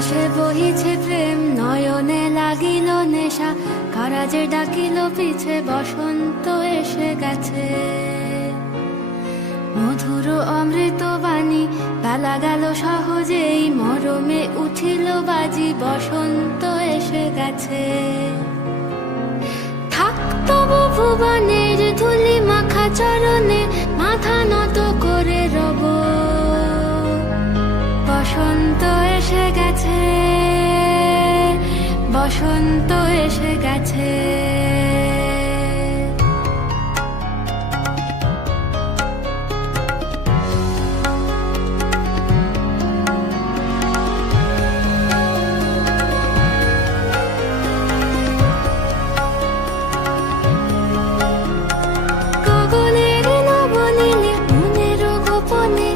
বাতাসে বহিছে প্রেম, নয়নে লাগিল নেশা, কারাজে ডাকিল পিছে, বসন্ত এসে গেছে। মধুর অমৃত বাণী, বেলা গেল সহজেই, মরমে উঠিল বাজি, বসন্ত এসে গেছে। থাক তবু ভুবনের ধুলি মাখা চরণে, মাথা নত করে রব, বসন্ত এসে গেছে, বসন্ত এসে গেছে। গগনের নবনীলে, মনের গোপনে,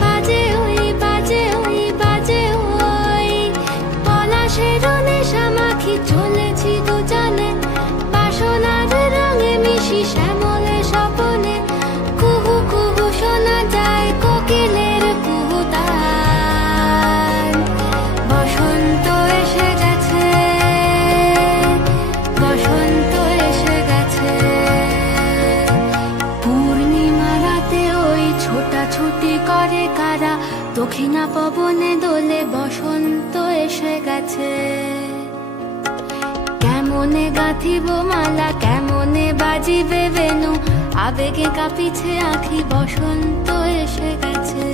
বাজে ওই বাজে ওই বাজে ওই, পলাশের নেশা মাখি চলেছি দুজনে, বাসনার রঙে মিশি শ্যামলে স্বপনে, কুহু কুহু শোনা যায় কোকিলের কুহুতান। বসন্ত এসে গেছে, বসন্ত এসে গেছে। পূর্ণিমা রাতে ওই ছোটাছুটি করে কারা, দক্ষিণা পবনে দোলে, বসন্ত এসে গেছে। কেমনে গাঁথিব মালা, কেমনে বাজিবে বেনু, আবেগে কাঁপিছে আঁখি, বসন্ত এসে গেছে।